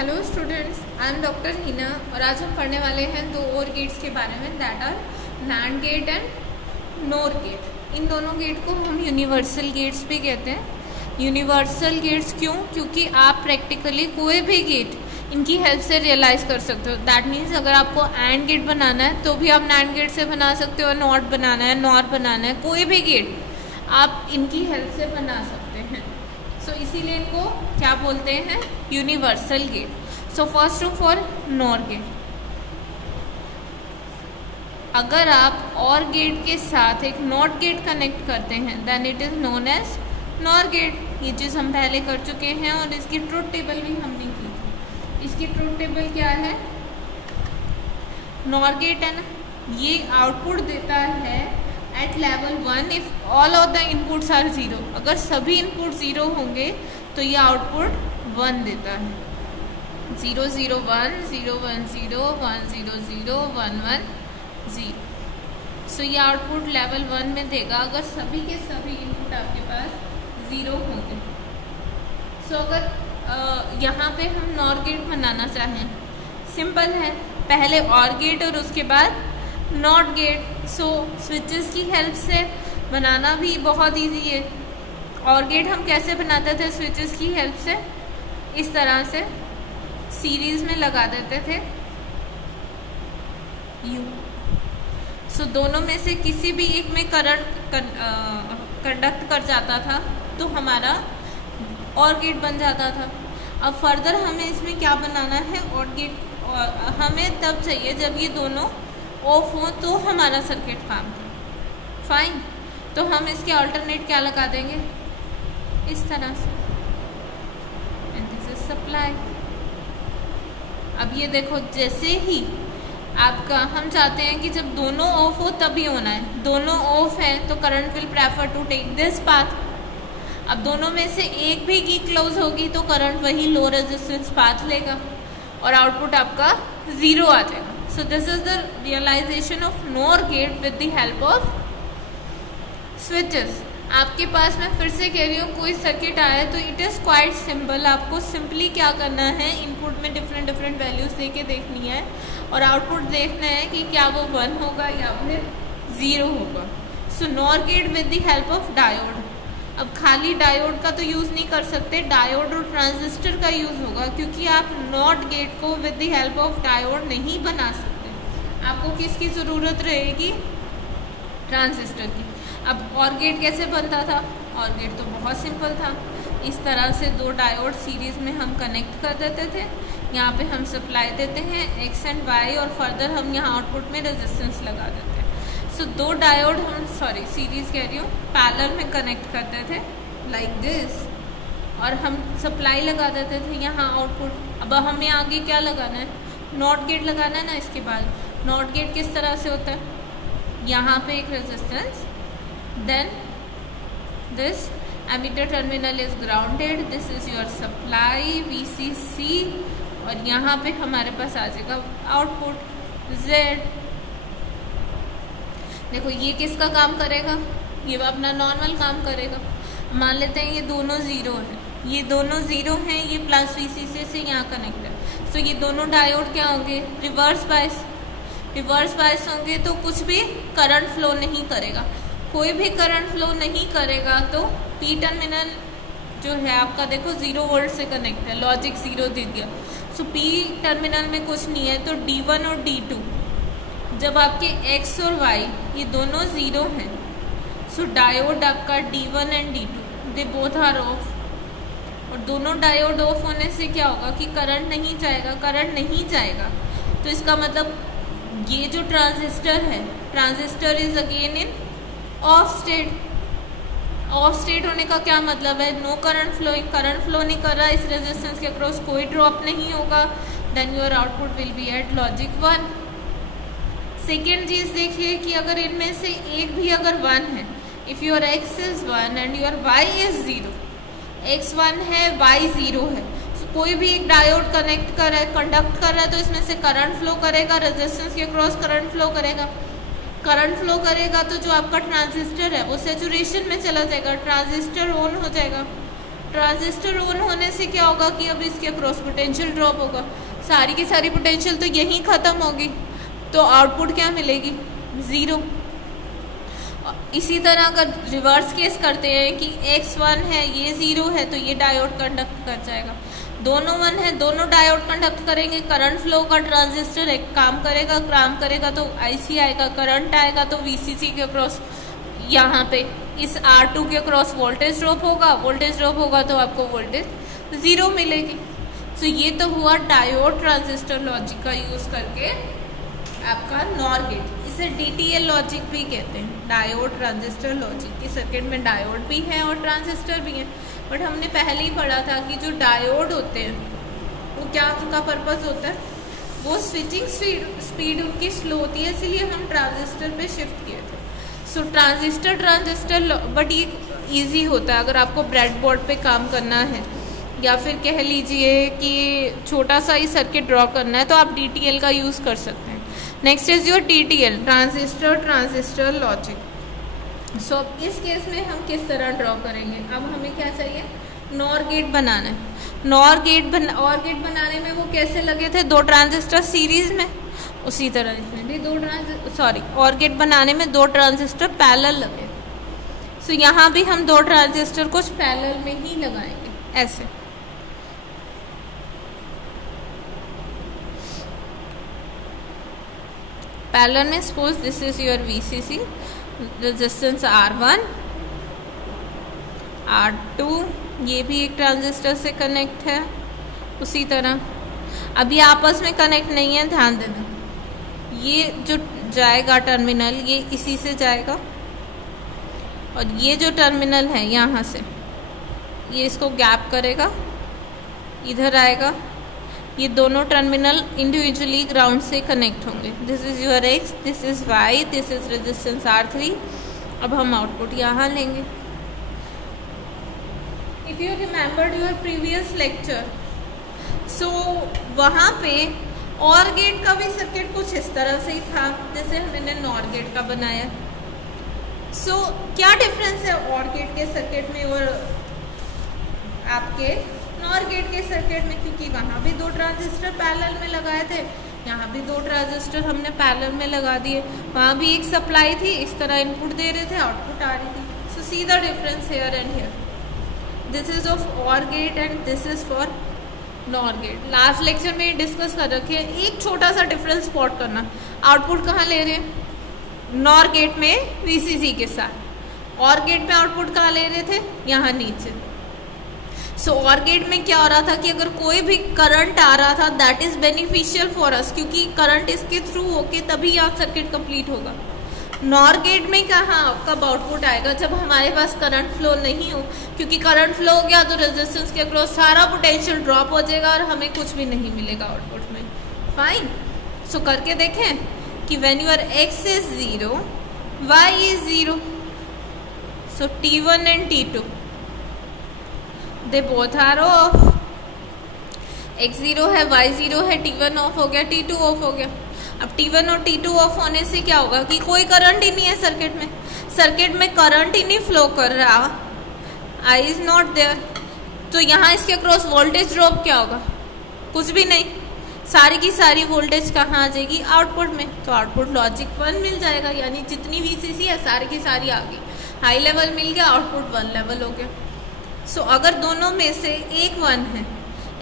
Hello students, I am doctor Hina और आज हम पढ़ने वाले हैं दो और गेट्स के बारे में, that are NAND gate and NOR gate. इन दोनों गेट को हम यूनिवर्सल गेट्स भी कहते हैं। यूनिवर्सल गेट्स क्यों? क्योंकि आप प्रैक्टिकली कोई भी गेट इनकी हेल्प से रियलाइज़ कर सकते हो। दैट मीन्स अगर आपको एंड गेट बनाना है तो भी आप नैंड गेट से बना सकते हो, नॉट बनाना है, नॉर बनाना है, कोई भी गेट आप इनकी हेल्प से बना सकते हैं। सो इसीलिए इनको क्या बोलते हैं? Universal gate. So first of all NOR gate. अगर आप और गेट के साथ एक नॉट गेट कनेक्ट करते हैं then it is known as NOR gate. ये चीज़ हम पहले कर चुके हैं और इसकी ट्रुथ टेबल भी हमने की थी। इसकी ट्रुथ टेबल क्या है? नॉर गेट है ना, ये आउटपुट देता है at level 1 if all of the inputs are 0। अगर सभी इनपुट 0 होंगे तो ये आउटपुट 1 देता है। 0 0 1 0 1 0 1 0 0 1 1 0। सो ये आउटपुट लेवल 1 में देगा अगर सभी के सभी इनपुट आपके पास 0 होंगे। सो अगर यहाँ पे हम नॉर गेट बनाना चाहें, सिंपल है, पहले और गेट और उसके बाद नॉट गेट। सो स्विचेस की हेल्प से बनाना भी बहुत इजी है। और गेट हम कैसे बनाते थे स्विचेस की हेल्प से? इस तरह से सीरीज में लगा देते थे यू। सो दोनों में से किसी भी एक में करंट कंडक्ट कर जाता था तो हमारा और गेट बन जाता था। अब फर्दर हमें इसमें क्या बनाना है? और गेट हमें तब चाहिए जब ये दोनों ऑफ हो तो हमारा सर्किट काम करे। फाइन, तो हम इसके अल्टरनेट क्या लगा देंगे? इस तरह से, एंड दिस इज सप्लाई। अब ये देखो, जैसे ही आपका हम चाहते हैं कि जब दोनों ऑफ हो तभी होना है, दोनों ऑफ है तो current will prefer to take this path. अब दोनों में से एक भी की क्लोज होगी तो करंट वही लो रेजिस्टेंस पाथ लेगा और आउटपुट आपका 0 आ जाएगा। So this is the realization of NOR gate with the help of switches। आपके पास, मैं फिर से कह रही हूँ, कोई सर्किट आया तो इट इज़ क्वाइट सिंपल। आपको सिंपली क्या करना है, इनपुट में डिफरेंट वैल्यूज दे के देखनी है और आउटपुट देखना है कि क्या वो 1 होगा या फिर 0 होगा। So NOR gate with the help of diode. अब खाली डायोड का तो यूज़ नहीं कर सकते, डायोड और ट्रांजिस्टर का यूज़ होगा, क्योंकि आप नॉट गेट को with the help of diode नहीं बना सकते। आपको किसकी ज़रूरत रहेगी? ट्रांजिस्टर की। अब और गेट कैसे बनता था? और गेट तो बहुत सिंपल था। इस तरह से दो डायोड सीरीज़ में हम कनेक्ट कर देते थे। यहाँ पे हम सप्लाई देते हैं X एंड Y और फर्दर हम यहाँ आउटपुट में रेजिस्टेंस लगा देते हैं। सो दो डायोड हम, सीरीज़ कह रही हूँ, पैरेलल में कनेक्ट करते थे लाइक दिस और हम सप्लाई लगा देते थे यहाँ आउटपुट। अब हमें आगे क्या लगाना है? नॉट गेट लगाना है ना। इसके बाद नॉट गेट किस तरह से होता है? यहाँ पे एक resistance, then this emitter terminal is grounded, this is your supply VCC और यहाँ पे हमारे पास आ जाएगा आउटपुट Z। देखो ये किसका काम करेगा? ये अपना नॉर्मल काम करेगा। मान लेते हैं ये दोनों 0 हैं, ये दोनों 0 हैं, ये प्लस VCC से यहाँ कनेक्ट है। सो ये दोनों डायोड क्या होंगे? Reverse bias. रिवर्स बायस होंगे तो कुछ भी करंट फ्लो नहीं करेगा। कोई भी करंट फ्लो नहीं करेगा तो P टर्मिनल जो है आपका, देखो 0 वोल्ट से कनेक्ट है, लॉजिक 0 दे दिया। सो P टर्मिनल में कुछ नहीं है तो D1 और D2, जब आपके X और Y ये दोनों 0 हैं, सो डायोड आपका D1 and D2 they both are off. और दोनों डायोड ऑफ होने से क्या होगा कि करंट नहीं जाएगा। करंट नहीं जाएगा तो इसका मतलब ये जो ट्रांजिस्टर है, transistor is again in off state. Off state होने का क्या मतलब है? No current flowing, current flow नहीं कर रहा, इस रेजिस्टेंस के अक्रॉस कोई ड्रॉप नहीं होगा, then your output will be at logic 1। Second चीज़ देखिए कि अगर इनमें से एक भी अगर 1 है, if your X is 1 and your Y is 0, X 1 है, Y 0 है, so कोई भी एक डायोड कनेक्ट कर रहा है, कंडक्ट कर रहा है तो इसमें से करंट फ्लो करेगा, रेजिस्टेंस के क्रॉस करंट फ्लो करेगा। करंट फ्लो करेगा तो जो आपका ट्रांजिस्टर है वो सैचुरेशन में चला जाएगा, ट्रांजिस्टर ऑन हो जाएगा। ट्रांजिस्टर ऑन होने से क्या होगा कि अब इसके क्रॉस पोटेंशियल ड्रॉप होगा, सारी की सारी पोटेंशियल तो यहीं ख़त्म होगी, तो आउटपुट क्या मिलेगी, ज़ीरो। इसी तरह अगर रिवर्स केस करते हैं कि x1 है ये 0 है तो ये डायोड कंडक्ट कर जाएगा, दोनों 1 है दोनों डायोड कंडक्ट करेंगे, करंट फ्लो का ट्रांजिस्टर एक काम करेगा तो IC आएगा, करंट आएगा तो VCC के क्रॉस यहाँ पे इस R2 के क्रॉस वोल्टेज ड्रॉप होगा तो आपको वोल्टेज 0 मिलेगी। तो ये तो हुआ डायोड ट्रांजिस्टर लॉजिक का यूज़ करके आपका नॉर गेट, इसे DTL लॉजिक भी कहते हैं, डायोड ट्रांजिस्टर लॉजिक। की सर्किट में डायोड भी है और ट्रांजिस्टर भी है, बट हमने पहले ही पढ़ा था कि जो डायोड होते हैं वो क्या उनका पर्पस होता है, वो स्विचिंग स्पीड उनकी स्लो होती है, इसलिए हम ट्रांजिस्टर पे शिफ्ट किए थे। सो ट्रांजिस्टर बट ये ईजी होता है अगर आपको ब्रेडबोर्ड पे काम करना है या फिर कह लीजिए कि छोटा सा ही सर्किट ड्रॉ करना है तो आप DTL का यूज़ कर सकते हैं। Next is your TTL, transistor logic. So अब इस केस में हम किस तरह ड्रॉ करेंगे, अब हमें क्या चाहिए, नॉर गेट बनाना है। और गेट बनाने में वो कैसे लगे थे, 2 ट्रांजिस्टर सीरीज में, उसी तरह इसमें भी और गेट बनाने में 2 ट्रांजिस्टर पैरेलल लगे। सो यहाँ भी हम 2 ट्रांजिस्टर कुछ पैरेलल में ही लगाएंगे ऐसे। पैरेलल में suppose this is your VCC, resistance R1, R2, ये भी एक ट्रांजिस्टर से कनेक्ट है। उसी तरह अभी आपस में कनेक्ट नहीं है, ध्यान देना, ये जो जाएगा टर्मिनल ये इसी से जाएगा और ये जो टर्मिनल है यहाँ से ये इसको गैप करेगा, इधर आएगा, ये दोनों टर्मिनल इंडिविजुअली ग्राउंड से कनेक्ट होंगे। This is your X, this is Y, this is resistance R3। अब हम आउटपुट यहाँ लेंगे। If you remembered your previous lecture, so वहाँ पे और गेट का भी सर्किट कुछ इस तरह से ही था जैसे हमने नॉर गेट का बनाया। सो क्या डिफरेंस है और गेट के सर्किट में और आपके नॉर गेट के सर्किट में, क्योंकि वहाँ भी 2 ट्रांजिस्टर पैरेलल में लगाए थे, यहाँ भी 2 ट्रांजिस्टर हमने पैरेलल में लगा दिए, वहाँ भी एक सप्लाई थी, इस तरह इनपुट दे रहे थे, आउटपुट आ रही थी। So see the difference here and here, this is of or gate and this is for nor gate. Last lecture में डिस्कस कर रखे हैं, एक छोटा सा डिफरेंस स्पॉट करना, आउटपुट कहाँ ले रहे हैं, नॉर गेट में VCC के साथ, और गेट में आउटपुट कहाँ ले रहे थे, यहाँ नीचे। सो और गेट में क्या हो रहा था कि अगर कोई भी करंट आ रहा था that is beneficial for us, क्योंकि करंट इसके थ्रू होके तभी यहाँ सर्किट कंप्लीट होगा। नॉर गेट में कहाँ कब आउटपुट आएगा, जब हमारे पास करंट फ्लो नहीं हो, क्योंकि करंट फ्लो हो गया तो रेजिस्टेंस के अक्रॉस सारा पोटेंशियल ड्रॉप हो जाएगा और हमें कुछ भी नहीं मिलेगा आउटपुट में। फाइन, सो करके देखें कि when your X is 0, Y is 0, so T1 and T2 they both are off. X0 है, Y0 है, T1 ऑफ हो गया, T2 ऑफ हो गया। अब T1 और T2 ऑफ होने से क्या होगा कि कोई करंट ही नहीं है सर्किट में करंट ही नहीं फ्लो कर रहा, I इज नॉट देयर, तो यहाँ इसके क्रॉस वोल्टेज ड्रॉप क्या होगा, कुछ भी नहीं, सारी की सारी वोल्टेज कहाँ आ जाएगी, आउटपुट में। तो आउटपुट लॉजिक 1 मिल जाएगा, यानी जितनी VCC है सारी की सारी आ गई, हाई लेवल मिल गया, आउटपुट 1 लेवल हो गया। सो अगर दोनों में से एक 1 है,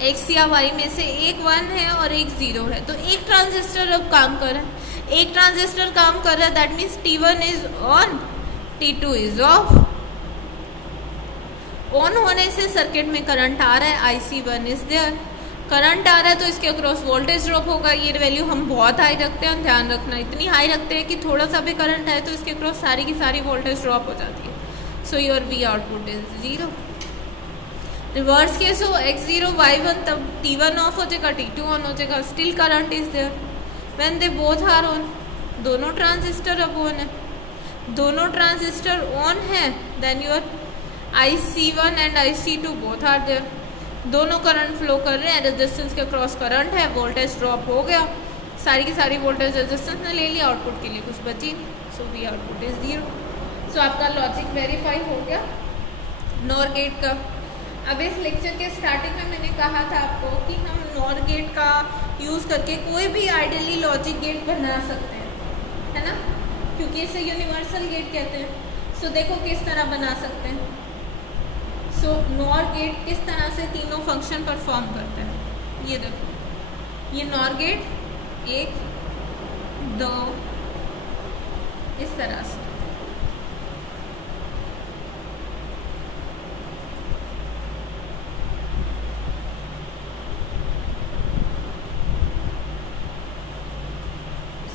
X या Y में से एक 1 है और एक 0 है, तो एक ट्रांजिस्टर अब काम कर रहा है, एक ट्रांजिस्टर काम कर रहा है, that means T1 is on, T2 is of. On होने से सर्किट में करंट आ रहा है, IC1 इज देयर, करंट आ रहा है तो इसके अक्रॉस वोल्टेज ड्रॉप होगा। ये वैल्यू हम बहुत हाई रखते हैं, ध्यान रखना, इतनी हाई रखते हैं कि थोड़ा सा भी करंट आए तो इसके अक्रॉस सारी की सारी वोल्टेज ड्रॉप हो जाती है। So your V output is 0। Reverse case हो X0 Y1, तब T1 ऑफ हो जाएगा, T2 ऑन हो जाएगा, still current is there. When they both are on, दोनों ट्रांजिस्टर अब ऑन है, दोनों ट्रांजिस्टर ऑन है, then your IC1 and IC2 both are there, दोनों करंट फ्लो कर रहे हैं, रेजिस्टेंस के क्रॉस करंट है, वोल्टेज ड्रॉप हो गया, सारी की सारी वोल्टेज रेजिस्टेंस ने ले लिया, आउटपुट के लिए कुछ बची नहीं। सो V आउटपुट इज 0। सो आपका लॉजिक वेरीफाई हो गया नॉर गेट का। अब इस लेक्चर के स्टार्टिंग में मैंने कहा था आपको कि हम नॉर गेट का यूज़ करके कोई भी आइडियली लॉजिक गेट बना सकते हैं, है ना, क्योंकि इसे यूनिवर्सल गेट कहते हैं। सो देखो किस तरह बना सकते हैं। सो नॉर गेट किस तरह से तीनों फंक्शन परफॉर्म करते हैं, ये देखो, ये नॉर गेट 1 2 इस तरह से।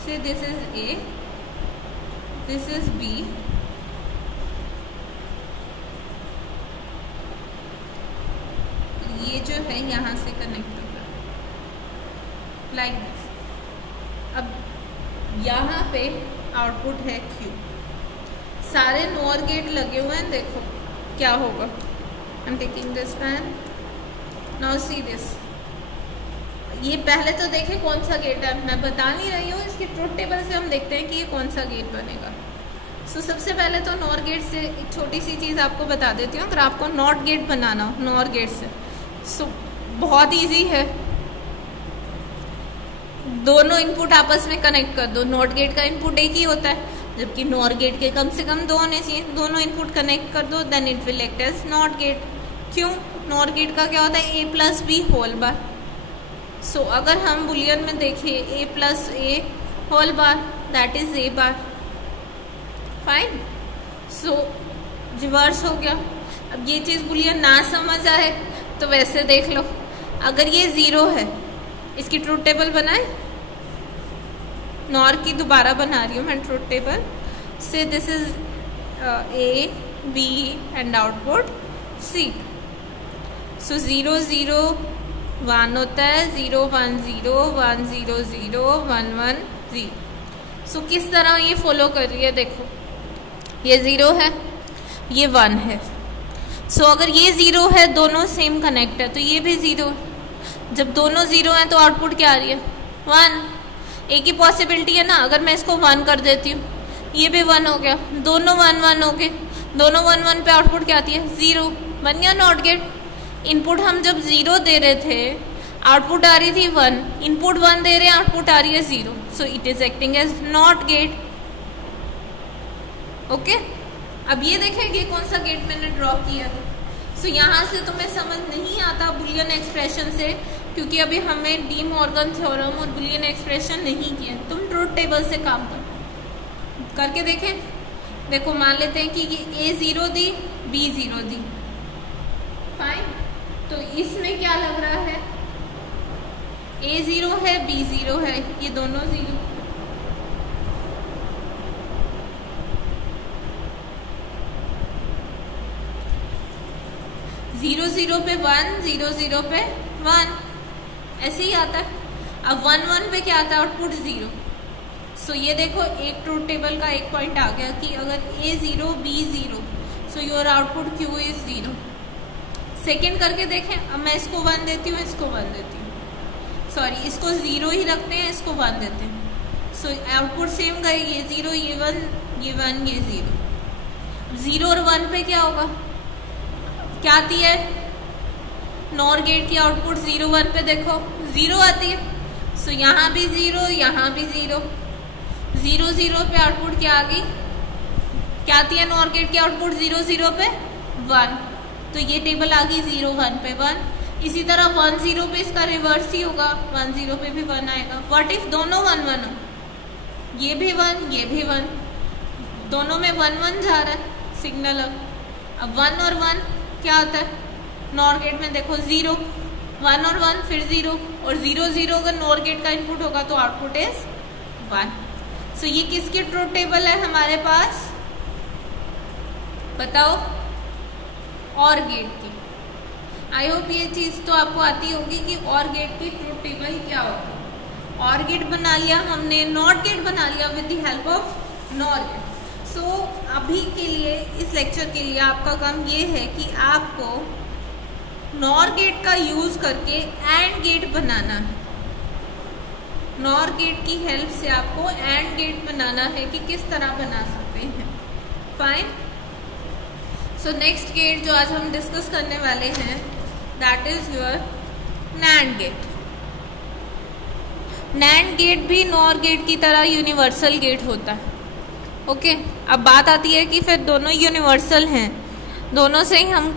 Say this is A, this is B, ये जो है यहाँ से कनेक्ट होगा लाइक दिस। अब यहाँ पे आउटपुट है Q, सारे नॉर गेट लगे हुए हैं, देखो क्या होगा। I am taking this pen, now see this. ये पहले तो देखें कौन सा गेट है, मैं बता नहीं रही हूँ, इसकी ट्रुथ टेबल से हम देखते हैं कि ये कौन सा गेट बनेगा। सो सबसे पहले तो नॉर गेट से एक छोटी सी चीज़ आपको बता देती हूँ। अगर आपको नॉट गेट बनाना हो नॉर गेट से, सो बहुत इजी है, दोनों इनपुट आपस में कनेक्ट कर दो। नॉट गेट का इनपुट एक ही होता है, जबकि नॉर गेट के कम से कम 2 होने चाहिए। दोनों इनपुट कनेक्ट कर दो, then it will act as not gate. क्यों? नॉर गेट का क्या होता है, A plus B whole bar. So अगर हम बुलियन में देखें A plus A whole bar, that is A bar, fine. So reverse हो गया। अब ये चीज़ बुलियन ना समझ आए तो वैसे देख लो, अगर ये 0 है, इसकी ट्रूथ टेबल बनाए, नॉर की दोबारा बना रही हूँ मैं ट्रूथ टेबल से। This is A B and output C। सो 0 0 1 होता है, 0 1 0 1 0 0 1 1 0। सो किस तरह ये फॉलो कर रही है, देखो ये 0 है, ये 1 है। सो अगर ये 0 है, दोनों सेम कनेक्ट है, तो ये भी 0 है। जब दोनों 0 हैं तो आउटपुट क्या आ रही है, 1। एक ही पॉसिबिलिटी है ना, अगर मैं इसको 1 कर देती हूँ, ये भी 1 हो गया, दोनों 1 1 हो गए, दोनों 1 1 पे आउटपुट क्या आती है, 0। बन गया नॉट गेट। इनपुट हम जब 0 दे रहे थे, आउटपुट आ रही थी 1, इनपुट 1 दे रहे हैं, आउटपुट आ रही है 0। So it is acting as not gate. Okay, अब ये देखें कि कौन सा गेट मैंने ड्रॉ किया। सो यहाँ से तुम्हें समझ नहीं आता बुलियन एक्सप्रेशन से, क्योंकि अभी हमें डी मॉर्गन थ्योरम और बुलियन एक्सप्रेशन नहीं किया। तुम ट्रूथ टेबल से काम करो, करके देखें। देखो मान लेते हैं कि ये A 0 the, B 0 the, fine. तो इसमें क्या लग रहा है, A 0 है, B 0 है, ये दोनों 0। 0 0 पे 1, 0 0 पे 1, ऐसे ही आता है। अब 1 1 पे क्या आता है, आउटपुट 0। सो ये देखो एक ट्रूथ टेबल का एक पॉइंट आ गया कि अगर A 0 B 0, so your output Q is 0। Second करके देखें। अब मैं इसको 1 देती हूँ, इसको 1 देती हूँ, सॉरी इसको 0 ही रखते हैं, इसको 1 देते हैं। सो आउटपुट सेम गए, ये 0 ये 1 ये 1 ये 0। 0 और 1 पे क्या होगा, क्या आती है, नॉर गेट की आउटपुट 0 1 पे देखो 0 आती है। सो यहाँ भी 0, यहाँ भी 0, 0 0 पे आउटपुट क्या आ गई, क्या आती है नॉर गेट की आउटपुट 0 0 पे 1। तो ये टेबल आ गई 0 1 पे 1। इसी तरह 1 0 पे इसका रिवर्स ही होगा, 1 0 पे भी 1 आएगा। व्हाट इफ दोनों 1 1 हो, ये भी 1 ये भी 1, दोनों में 1 1 जा रहा है सिग्नल। अब 1 और 1 क्या आता है, नॉर गेट में देखो 0, 1 और 1 फिर 0, और 0 0 अगर नॉर गेट का इनपुट होगा तो आउटपुट इज 1। सो ये किसकी ट्रूथ टेबल है हमारे पास, बताओ, और गेट की। आई होप ये चीज़ तो आपको आती होगी कि और गेट की ट्रूथ टेबल क्या होगी। और गेट बना लिया हमने, नॉट गेट बना लिया with the help of nor gate. So अभी के लिए इस लेक्चर के लिए आपका काम ये है कि आपको नॉर गेट का यूज करके एंड गेट बनाना है। नॉर गेट की हेल्प से आपको एंड गेट बनाना है कि किस तरह बना सकते हैं, फाइन। सो नेक्स्ट गेट जो आज हम डिस्कस करने वाले हैं that is your NAND gate. NAND gate भी NOR गेट की तरह यूनिवर्सल गेट होता है। ओके, अब बात आती है कि फिर दोनों यूनिवर्सल हैं, दोनों से ही हम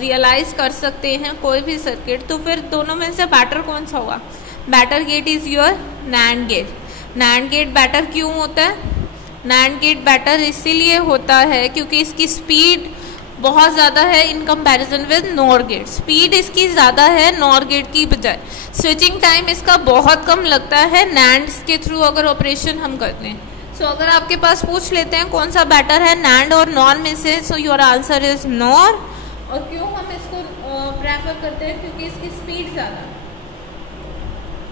रियलाइज कर सकते हैं कोई भी सर्किट, तो फिर दोनों में से बेटर कौन सा होगा? Better gate is your NAND gate. NAND gate better क्यों होता है? NAND गेट बेटर इसीलिए होता है क्योंकि इसकी स्पीड बहुत ज़्यादा है in comparison with NOR gate. Speed इसकी ज़्यादा है NOR गेट की बजाय। स्विचिंग टाइम इसका बहुत कम लगता है NAND के थ्रू अगर ऑपरेशन हम करते हैं। सो अगर आपके पास पूछ लेते हैं कौन सा बेटर है NAND और NOR में से, so your answer is NOR। और क्यों हम इसको प्रेफर करते हैं? क्योंकि इसकी स्पीड ज़्यादा।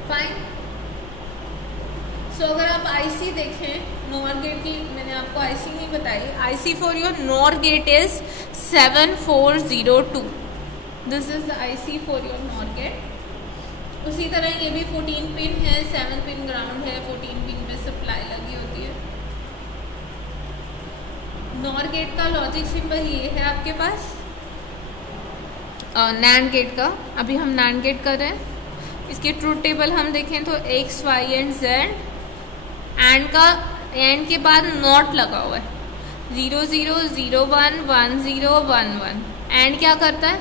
फाइन। सो अगर आप IC देखें NOR गेट की, मैंने आपको IC नहीं बताई, IC for your NOR gate is 7402। This is the IC for your NOR gate. उसी तरह ये भी 14 पिन है, 7 पिन ग्राउंड है, 14 पिन पे सप्लाई लगी होती है। NOR गेट का लॉजिक सिंबल ये है आपके पास, NAND गेट का। अभी हम NAND गेट कर रहे हैं। इसके ट्रूथ टेबल हम देखें तो X, Y and Z। And का एंड के बाद नॉट लगा हुआ है, 0 0 0 1 1 0 1 1। एंड क्या करता है?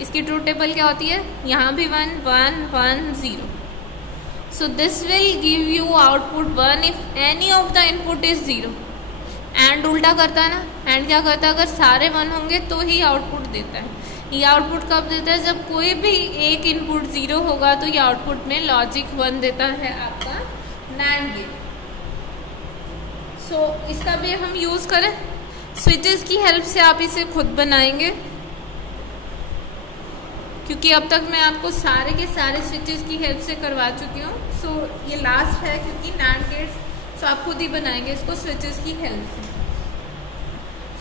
इसकी ट्रूथ टेबल क्या होती है? यहाँ भी 1 1 1 0। So this will give you output 1 if any of the input is 0। And उल्टा करता है ना, एंड क्या करता है? अगर सारे 1 होंगे तो ही आउटपुट देता है। ये आउटपुट कब देता है? जब कोई भी एक इनपुट 0 होगा तो ये आउटपुट में लॉजिक 1 देता है आपका NAND गेट। सो इसका भी हम यूज़ करें, स्विचेस की हेल्प से आप इसे खुद बनाएंगे, क्योंकि अब तक मैं आपको सारे के सारे स्विचेस की हेल्प से करवा चुकी हूँ। सो ये लास्ट है क्योंकि NAND गेट्स, सो आप खुद ही बनाएंगे इसको स्विचेस की हेल्प से।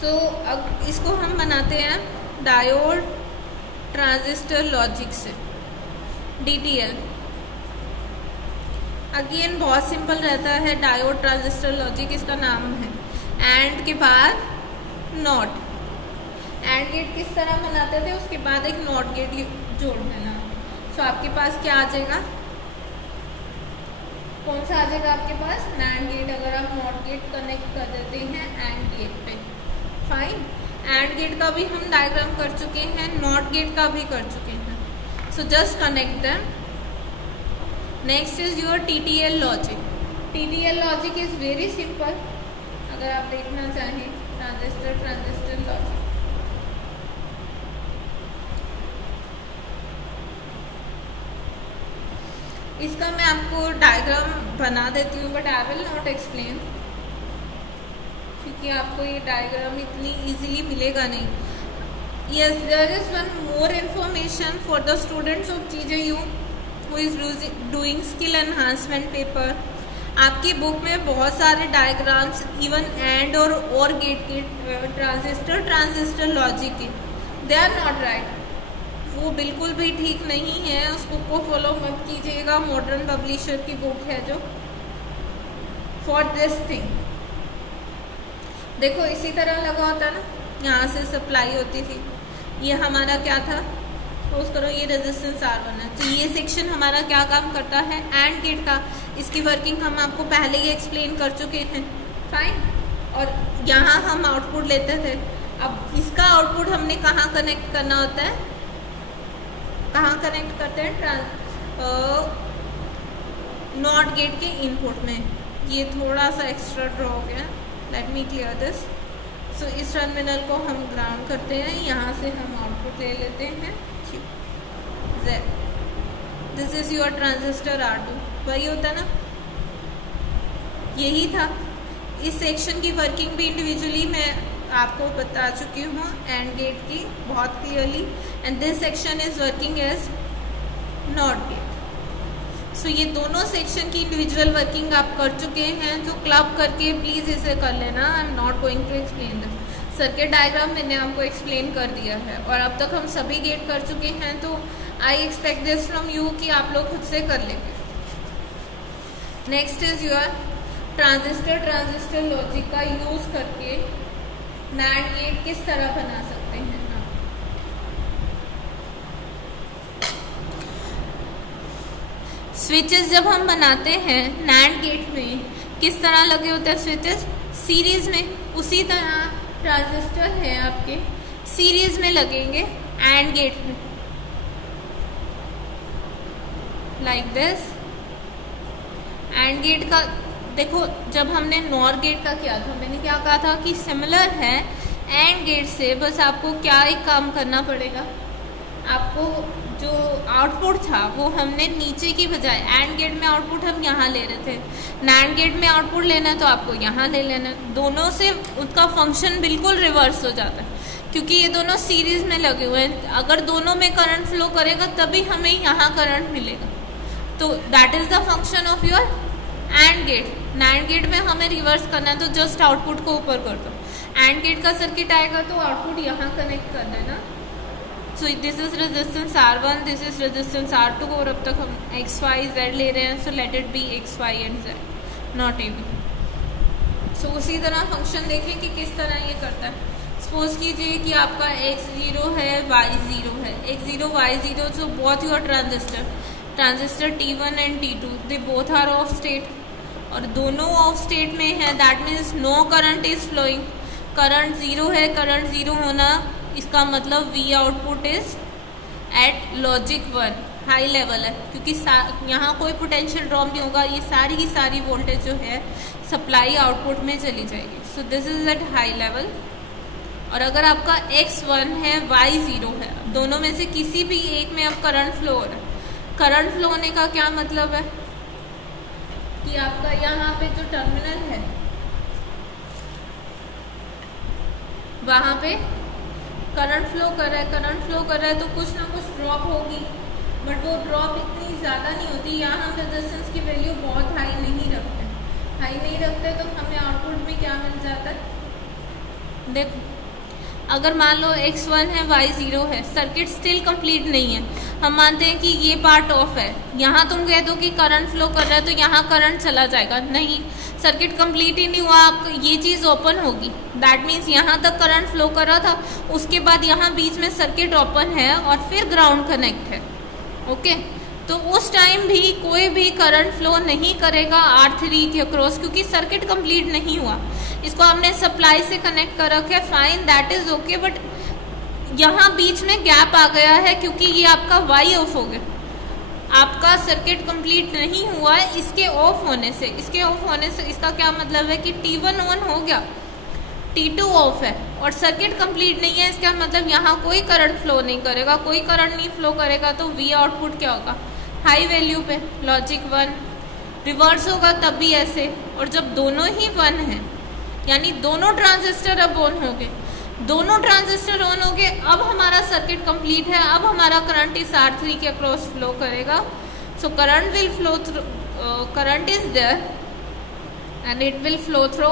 सो अब इसको हम बनाते हैं डायोड ट्रांजिस्टर लॉजिक से, DTL। अगेन बहुत सिंपल रहता है डायोड ट्रांजिस्टर लॉजिक, इसका नाम है। एंड के बाद नॉट। एंड गेट किस तरह बनाते थे, उसके बाद एक नॉट गेट जोड़ देना। सो आपके पास क्या आ जाएगा? कौन सा आ जाएगा आपके पास? NAND gate. अगर आप नॉट गेट कनेक्ट कर देते हैं एंड गेट पे। फाइन। एंड गेट का भी हम डायग्राम कर चुके हैं, नॉट गेट का भी कर चुके हैं। So just connect them. Next is your TTL logic. TTL logic is very simple. अगर आप देखना चाहें ट्रांजिस्टर लॉजिक, इसका मैं आपको डायग्राम बना देती हूँ, but I will not explain, क्योंकि आपको ये डायग्राम इतनी इजीली मिलेगा नहीं। Yes, there is one more information for the students of GJU who is doing skill enhancement paper। आपकी बुक में बहुत सारे diagrams even AND OR gate के ट्रांजिस्टर लॉजिक के, दे आर नॉट राइट। वो बिल्कुल भी ठीक नहीं है, उस बुक को फॉलो मत कीजिएगा। मॉडर्न पब्लिशर की बुक है जो फॉर दिस थिंग। देखो इसी तरह लगा होता ना, यहाँ से सप्लाई होती थी, ये हमारा क्या था? सपोज करो ये रेजिस्टेंस R1 है, तो ये सेक्शन हमारा क्या काम करता है? एंड गेट का। इसकी वर्किंग हम आपको पहले ही एक्सप्लेन कर चुके हैं। फाइन। और यहाँ हम आउटपुट लेते थे। अब इसका आउटपुट हमने कहाँ कनेक्ट करना होता है? कहाँ कनेक्ट करते हैं? नॉट गेट के इनपुट में। ये थोड़ा सा एक्स्ट्रा ड्रॉ हो गया, लेट मी क्लियर दिस। सो इस टर्मिनल को हम ग्राउंड करते हैं, यहाँ से हम आउटपुट ले लेते हैं Z। This is your transistor R2। वही होता ना, यही था। इस सेक्शन की वर्किंग भी इंडिविजुअली मैं आपको बता चुकी हूँ एंड गेट की बहुत clearly. And this section is working as not gate. So ये दोनों सेक्शन की इंडिविजुअल वर्किंग आप कर चुके हैं, तो क्लब करके प्लीज़ इसे कर लेना। I am not going to explain this. Circuit diagram मैंने आपको एक्सप्लेन कर दिया है और अब तक हम सभी गेट कर चुके हैं, तो I expect this from you कि आप लोग खुद से कर लेंगे। Next is your transistor logic का यूज़ करके नैंड गेट किस तरह बना सकते हैं आप। स्विचेस जब हम बनाते हैं नैंड गेट में किस तरह लगे होते हैं स्विचेस, सीरीज में। उसी तरह ट्रांजिस्टर है आपके सीरीज में लगेंगे एंड गेट में, लाइक दिस। एंड गेट का देखो, जब हमने नॉर गेट का किया था, मैंने क्या कहा था कि सिमिलर है एंड गेट से, बस आपको क्या एक काम करना पड़ेगा, आपको जो आउटपुट था वो हमने नीचे की बजाय, एंड गेट में आउटपुट हम यहाँ ले रहे थे, नैंड गेट में आउटपुट लेना है तो आपको यहाँ ले लेना है। दोनों से उसका फंक्शन बिल्कुल रिवर्स हो जाता है, क्योंकि ये दोनों सीरीज में लगे हुए हैं। अगर दोनों में करंट फ्लो करेगा तभी हमें यहाँ करंट मिलेगा। तो that is the function of your AND gate. NAND gate में हमें रिवर्स करना है तो जस्ट आउटपुट को ऊपर कर दो। एंड गेट का सर्किट आएगा तो आउटपुट यहाँ कनेक्ट कर देना। सो this is resistance R1, this is resistance R2 और अब तक हम X, Y, Z ले रहे हैं। So let it be X, Y and Z, not AB। सो उसी तरह फंक्शन देखें कि किस तरह ये करता है। सपोज कीजिए कि आपका X0 है, Y0 है, X0, Y0, so both your transistor T1 and T2 they both are off state, और दोनों ऑफ स्टेट में है, that means no current is flowing. Current zero है, करंट जीरो होना इसका मतलब V output is at logic 1, high level है, क्योंकि यहाँ कोई पोटेंशियल ड्रॉप नहीं होगा, ये सारी की सारी वोल्टेज जो है सप्लाई आउटपुट में चली जाएगी। सो this is at high level. और अगर आपका X1 है, Y0 है, दोनों में से किसी भी एक में अब करंट फ्लो हो रहा है। करंट फ्लो होने का क्या मतलब है कि आपका यहाँ पे जो टर्मिनल है वहाँ पे करंट फ्लो कर रहा है, तो कुछ ना कुछ ड्रॉप होगी, बट वो ड्रॉप इतनी ज़्यादा नहीं होती। यहाँ हम रेजिस्टेंस की वैल्यू बहुत हाई नहीं रखते, तो हमें आउटपुट में क्या मिल जाता है। देखो, अगर मान लो X1 है, Y0 है, सर्किट स्टिल कंप्लीट नहीं है, हम मानते हैं कि ये पार्ट ऑफ है। यहाँ तुम कह दो कि करंट फ्लो कर रहा है तो यहाँ करंट चला जाएगा, नहीं, सर्किट कंप्लीट ही नहीं हुआ, आपको ये चीज़ ओपन होगी। दैट मीन्स यहाँ तक करंट फ्लो कर रहा था, उसके बाद यहाँ बीच में सर्किट ओपन है और फिर ग्राउंड कनेक्ट है। ओके, तो उस टाइम भी कोई भी करंट फ्लो नहीं करेगा R3 के अक्रॉस, क्योंकि सर्किट कंप्लीट नहीं हुआ। इसको हमने सप्लाई से कनेक्ट कर रखा है, fine, that is okay, but यहाँ बीच में गैप आ गया है क्योंकि ये आपका Y ऑफ हो गया, आपका सर्किट कंप्लीट नहीं हुआ है इसके ऑफ होने से। इसका क्या मतलब है कि T1 ऑन हो गया, T2 ऑफ है और सर्किट कंप्लीट नहीं है। इसका मतलब यहाँ कोई करंट फ्लो नहीं करेगा, कोई करंट नहीं फ्लो करेगा, तो V आउटपुट क्या होगा, हाई वैल्यू पे, लॉजिक 1। रिवर्स होगा तब भी ऐसे, और जब दोनों ही 1 हैं, यानी दोनों ट्रांजिस्टर अब ऑन हो गए, अब हमारा सर्किट कंप्लीट है, अब हमारा करंट इस R3 के अक्रॉस फ्लो करेगा। So current will flow through, current is there and it will flow through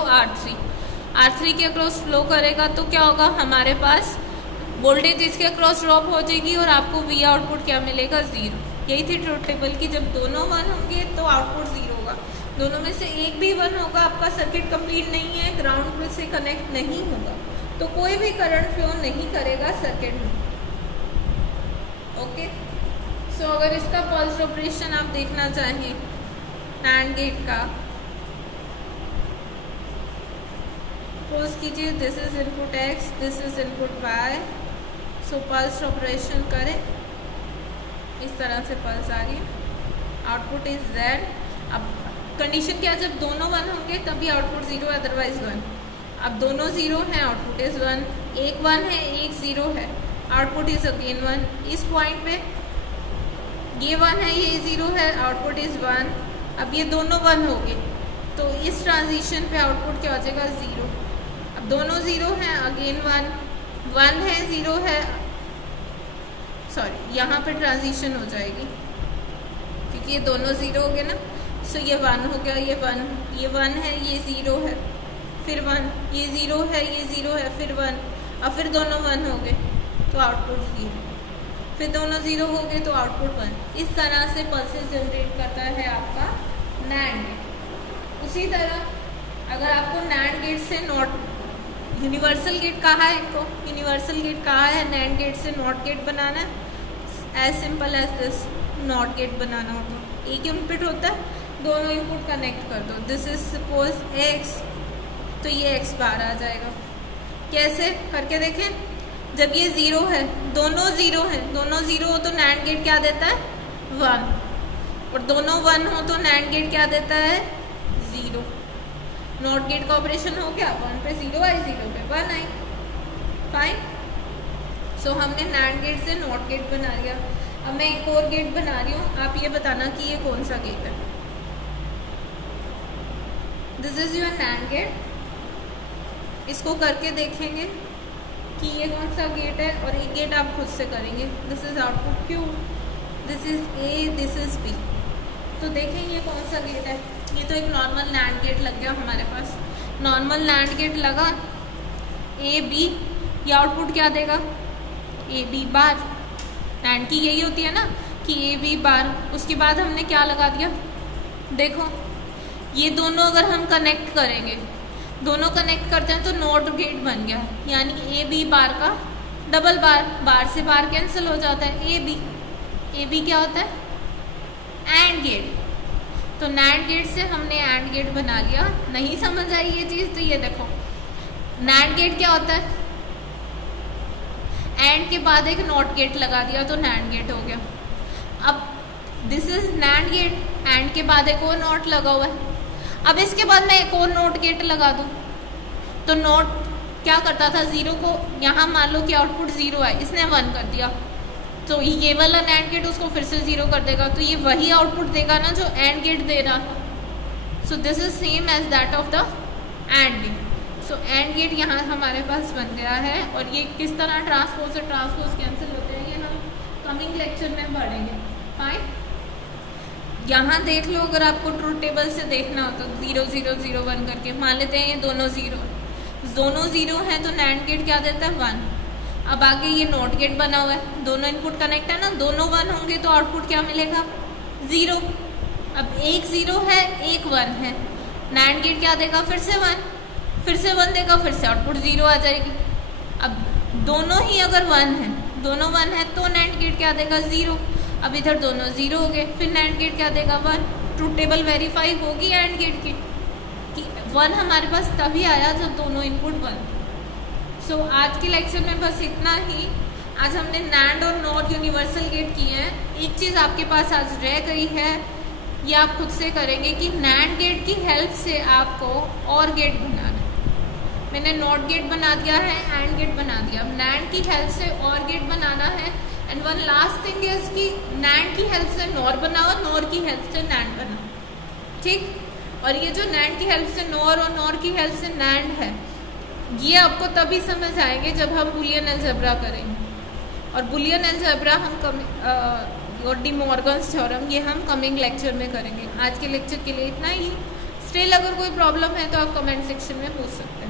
R3 के अक्रॉस फ्लो करेगा, तो क्या होगा, हमारे पास वोल्टेज इसके अक्रॉस ड्रॉप हो जाएगी और आपको V आउटपुट क्या मिलेगा, 0। यही थी ट्रुथ टेबल की, जब दोनों 1 होंगे तो आउटपुट 0 होगा, दोनों में से एक भी 1 होगा, आपका सर्किट कंप्लीट नहीं है, ग्राउंड से कनेक्ट नहीं होगा, तो कोई भी करंट फ्लो नहीं करेगा सर्किट में। ओके, सो अगर इसका पल्स ऑपरेशन आप देखना चाहें नैंड गेट का, सपोज कीजिए this is input X, this is input Y। So pulse operation करें, इस तरह से पल्स आ रही है, आउटपुट इज Z। अब कंडीशन क्या, जब दोनों 1 होंगे तभी आउटपुट 0, अदरवाइज 1। अब दोनों 0 हैं, आउटपुट इज 1, एक 1 है, एक 0 है, आउटपुट इज अगेन 1। इस पॉइंट पे ये 1 है, ये 0 है, आउटपुट इज 1। अब ये दोनों 1 हो गए, तो इस ट्रांजिशन पे आउटपुट क्या हो जाएगा, 0। अब दोनों 0 हैं, अगेन 1 है, 0 है, सॉरी यहाँ पे ट्रांजिशन हो जाएगी क्योंकि ये दोनों 0 हो गए ना। सो ये 1 हो गया, ये 1 है, ये 0 है, फिर 1, ये 0 है, ये 0 है, फिर 1, अब फिर दोनों 1 हो गए तो आउटपुट 0, फिर दोनों 0 हो गए तो आउटपुट 1। इस तरह से पल्सेस जनरेट करता है आपका नैंड गेट। उसी तरह अगर आपको नैंड गेट से यूनिवर्सल गेट कहा है इनको, यूनिवर्सल गेट कहा है नैंड गेट से नॉट गेट बनाना है, as simple as this, not gate बनाना हो तो एक इनपुट होता है, दोनों इनपुट कनेक्ट कर दो, दिस इज सपोज एक्स, तो ये एक्स बार आ जाएगा। कैसे करके देखें, जब ये ज़ीरो है, दोनों ज़ीरो है, दोनों ज़ीरो हो तो नैंड गेट क्या देता है 1, और दोनों 1 हो तो नैंड गेट क्या देता है 0। नॉट गेट का ऑपरेशन हो गया, 1 पे 0 आई, 0 पे 1 आई, फाइन। सो हमने नैंड गेट से नॉट गेट बना लिया। अब मैं एक और गेट बना रही हूँ, आप ये बताना कि ये कौन सा गेट है। This is your NAND gate, इसको करके देखेंगे कि ये कौन सा गेट है, और एक गेट आप खुद से करेंगे। This is output Q, this is A, this is B. तो देखें ये कौन सा गेट है। ये तो एक नॉर्मल नैंड गेट लग गया हमारे पास, नॉर्मल नैंड गेट लगा, ए बी, ये आउटपुट क्या देगा ए बी बार। नैंड की यही होती है ना कि ए बी बार। उसके बाद हमने क्या लगा दिया, देखो ये दोनों अगर हम कनेक्ट करेंगे, दोनों कनेक्ट करते हैं तो नॉट गेट बन गया, यानी ए बी बार का डबल बार, बार से बार कैंसिल हो जाता है, ए बी क्या होता है एंड गेट। तो नैंड गेट से हमने एंड गेट बना लिया। नहीं समझ आई ये चीज़ तो ये देखो, नैंड गेट क्या होता है, एंड के बाद एक नॉट गेट लगा दिया तो नैंड गेट हो गया। अब this is NAND gate, AND के बाद एक और नॉट लगा हुआ है। अब इसके बाद मैं एक और नॉट गेट लगा दूं तो नॉट क्या करता था, 0 को यहाँ मान लो कि आउटपुट 0 है, इसने 1 कर दिया, तो ये वाला नैंड गेट उसको फिर से 0 कर देगा, तो ये वही आउटपुट देगा ना जो एंड गेट दे रहा था। So this is same as that of the AND gate. So AND gate यहाँ हमारे पास बन गया है। और ये किस तरह ट्रांसपोज से ट्रांसपोज कैंसिल होते हैं, ये हम कमिंग लेक्चर में पढ़ेंगे। फाइन, यहाँ देख लो, अगर आपको ट्रूथ टेबल से देखना हो तो 0 0 0 1 करके मान लेते हैं ये दोनों 0 है, दोनों 0 हैं तो नैंड गेट क्या देता है 1। अब आगे ये नॉट गेट बना हुआ है, दोनों इनपुट कनेक्ट है ना, दोनों 1 होंगे तो आउटपुट क्या मिलेगा 0। अब एक 0 है एक 1 है, नैंड गेट क्या देगा फिर से 1, फिर से 1 देगा, फिर से आउटपुट 0 आ जाएगी। अब दोनों ही अगर 1 है, दोनों 1 है तो नैंड गेट क्या देगा 0। अब इधर दोनों 0 हो गए, फिर नैंड गेट क्या देगा 1। ट्रूथ टेबल वेरीफाई होगी एंड गेट की कि 1 हमारे पास तभी आया जब दोनों इनपुट 1। सो आज के लेक्चर में बस इतना ही। आज हमने नैंड और नॉट यूनिवर्सल गेट किए हैं। एक चीज़ आपके पास आज रह गई है, ये आप खुद से करेंगे कि नैंड गेट की हेल्प से आपको और गेट बनाना है। मैंने नॉट गेट बना दिया है, एंड गेट बना दिया, अब नैंड की हेल्प से और गेट बनाना है। And one last thing is कि नैंड की हेल्प से नॉर बनाओ, नॉर की हेल्प से नैंड बनाओ, ठीक। और ये जो नैंड की हेल्प से नॉर और नॉर की हेल्प से नैंड है, ये आपको तभी समझ आएंगे जब हम बुलियन अलजेब्रा करेंगे। और बुलियन अलजेब्रा हम और डी मॉर्गन्स थ्योरम ये हम कमिंग लेक्चर में करेंगे। आज के लेक्चर के लिए इतना ही। स्टिल अगर कोई प्रॉब्लम है तो आप कमेंट सेक्शन में पूछ सकते हैं।